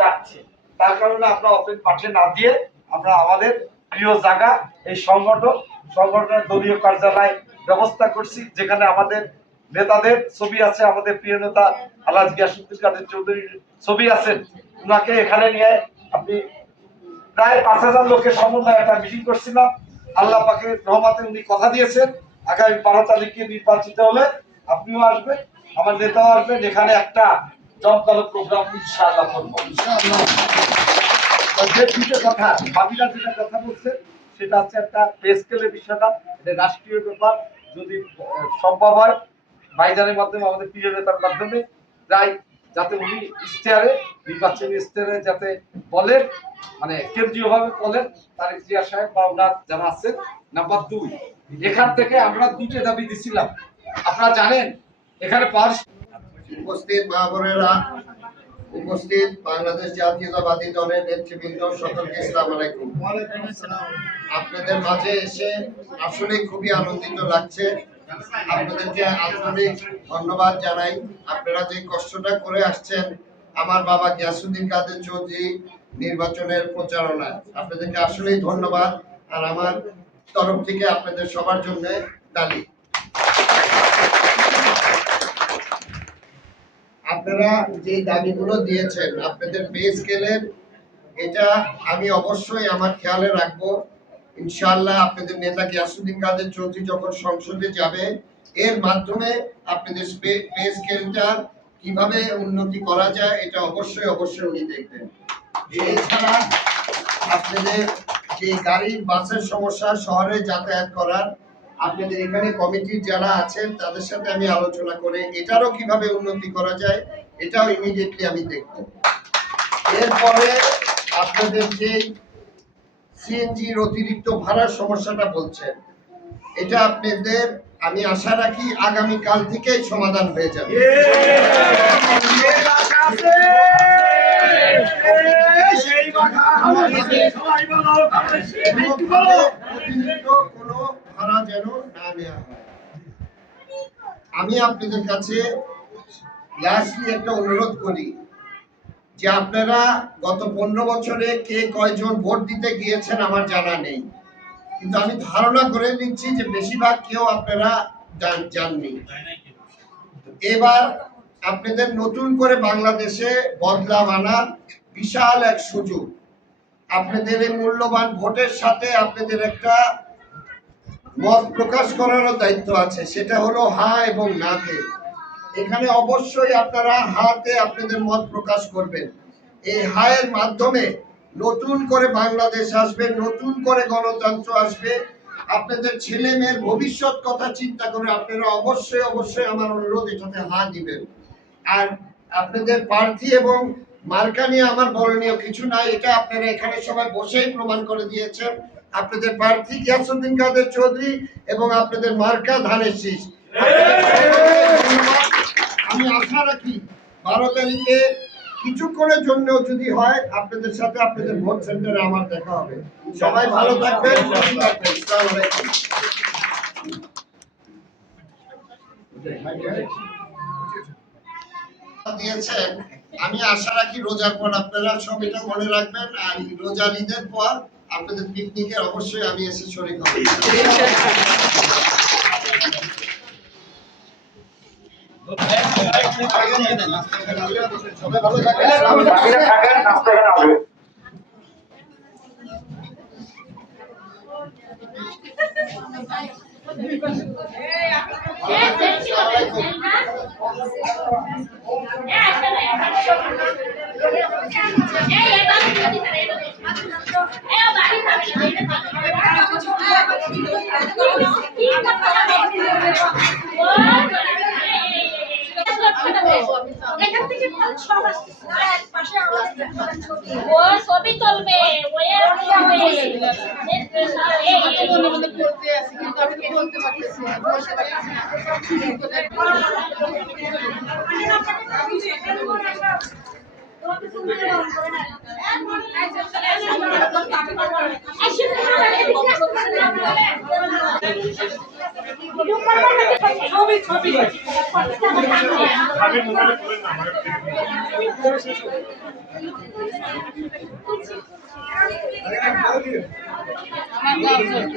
যাচ্ছে। তার কারণে আমরা ওপেন মাঠে না দিয়ে আমরা আমাদের প্রিয় জায়গা এই সংগঠনের দলীয় কার্যালয় ব্যবস্থা করছি, যেখানে আমাদের নেতাদের ছবি আছে, আমাদের প্রিয় নেতা আলহাজ গিয়াসউদ্দিন কাদের চৌধুরীর ছবি আছেন। ওনাকে এখানে নিয়ে আপনি প্রায় 5,000 লোকের সমন্বয়ে একটা মিটিং করছিলাম। আল্লাহ পাকের রহমতে উনি কথা দিয়েছেন আগামী 12 তারিখে নির্বাচিত হলে আপনিও আসবেন, আমার নেতাও আসবেন, এখানে একটা জমকালো প্রোগ্রাম ইনশাআল্লাহ করবো। যে দুটো কথা বাকিরা যেটা কথা বলছেন সেটা হচ্ছে একটা পে স্কেলের বিষয়টা, এটা রাষ্ট্রীয় ব্যাপার। যদি সম্ভব হয় ভাইজানের মাধ্যমে, আমাদের প্রিয় নেতার মাধ্যমে যাই, যাতে উনি ইশতেহারে, নির্বাচনী ইশতেহারে যাতে বলেন, মানে কেন্দ্রীয়ভাবে বলেন তারেক জিয়া সাহেব বা ওনার যারা আছেন। নাম্বার 2, এখান থেকে আমরা 2টা দাবি দিছিলাম, আপনারা জানেন। এখানে উপস্থিত মা বোনেরা, উপস্থিত বাংলাদেশ জাতীয়তাবাদী দলের নেতৃবৃন্দ, সকলকে আসসালামু আলাইকুম। আপনাদের মাঝে এসে আসলে খুবই আনন্দিত লাগছে। আপনাদেরকে আন্তরিক ধন্যবাদ জানাই। আপনারা যে কষ্টটা করে আসছেন আমার বাবা গিয়াসউদ্দিন কাদের চৌধুরী নির্বাচনের প্রচারণায়, আপনাদেরকে আসলেই ধন্যবাদ। আর আমার তরফ থেকে আপনাদের সবার জন্য তালি। আপনারা যে দাবিগুলো দিয়েছেন আপনাদের পে স্কেলের, এটা আমি অবশ্যই আমার খেয়ালে রাখবো। ইনশাআল্লাহ আপনাদের নেতা গিয়াসউদ্দিন কাদের চৌধুরী যখন সংসদে যাবে, এর মাধ্যমে আপনাদের পে স্কেলটা কিভাবে উন্নতি করা যায় এটা অবশ্যই উনি দেখবেন। এছাড়া আপনাদের যে গাড়ির বাসের সমস্যা, শহরে যাতায়াত করার, আপনাদের এখানে কমিটির যারা আছেন তাদের সাথে আমি আলোচনা করে এটারও কিভাবে উন্নতি করা যায় এটাও ইমিডিয়েটলি আমি দেখব। এরপরে আপনাদের যে সিএনজির অতিরিক্ত ভাড়ার সমস্যাটা বলছেন, এটা আপনাদের আমি আশা রাখি আগামী কাল থেকেই সমাধান হয়ে যাবে। আমি আপনাদের কাছে লাস্টলি একটা অনুরোধ করি যে আপনারা গত 15 বছরে কে কয়জন ভোট দিতে গিয়েছেন আমার জানা নেই, কিন্তু আমি ধারণা করে নিচ্ছি যে বেশিরভাগ কেউ আপনারা জাননি। এবার আপনাদের নতুন করে বাংলাদেশে বদলাম আনার বিশাল এক সুযোগ। আপনাদের এই মূল্যবান ভোটের সাথে আপনাদের একটা মত প্রকাশ করারও দায়িত্ব আছে, সেটা হলো হ্যাঁ এবং নাতে। এখানে অবশ্যই আপনারা হাতে আপনাদের মত প্রকাশ করবেন। এই হায়ের মাধ্যমে নতুন করে বাংলাদেশ আসবে, নতুন করে গণতন্ত্র আসবে। আপনাদের ছেলে মেয়ের ভবিষ্যৎ কথা চিন্তা করে আপনারা অবশ্যই আমার অনুরোধ এটাতে হা দিবেন। আর আপনাদের প্রার্থী এবং মার্কা নিয়ে আমার বর্ণনীয় কিছু নাই, এটা আপনারা এখানে সবাই বসেই প্রমাণ করে দিয়েছেন। আপনাদের প্রার্থী গিয়াসউদ্দিন কাদের চৌধুরী এবং আপনাদের মার্কা ধানের শীষ। আমি আশা রাখি 12 তারিখে কিছুক্ষণের জন্য যদি হয় আপনাদের সাথে আপনাদের ভোট সেন্টারে আমার দেখা হবে। সবাই ভালো থাকবেন, আসসালামু আলাইকুম। দিয়েছেন আমি আশা রাখি রোজার পর আপনারা সব এটা মনে রাখবেন। আর রোজার ঈদের পর আপনাদের পিকনিকে অবশ্যই আমি এসে শরীক হব। সবাই ভালো থাকবেন। এখান থেকে সব আসছে পাশে আমাদের ও ছবি চলবে ওই করতে আছে, কিন্তু আমি বলতে পারতেছি না, বসে পারতেছি না। ছবি আমার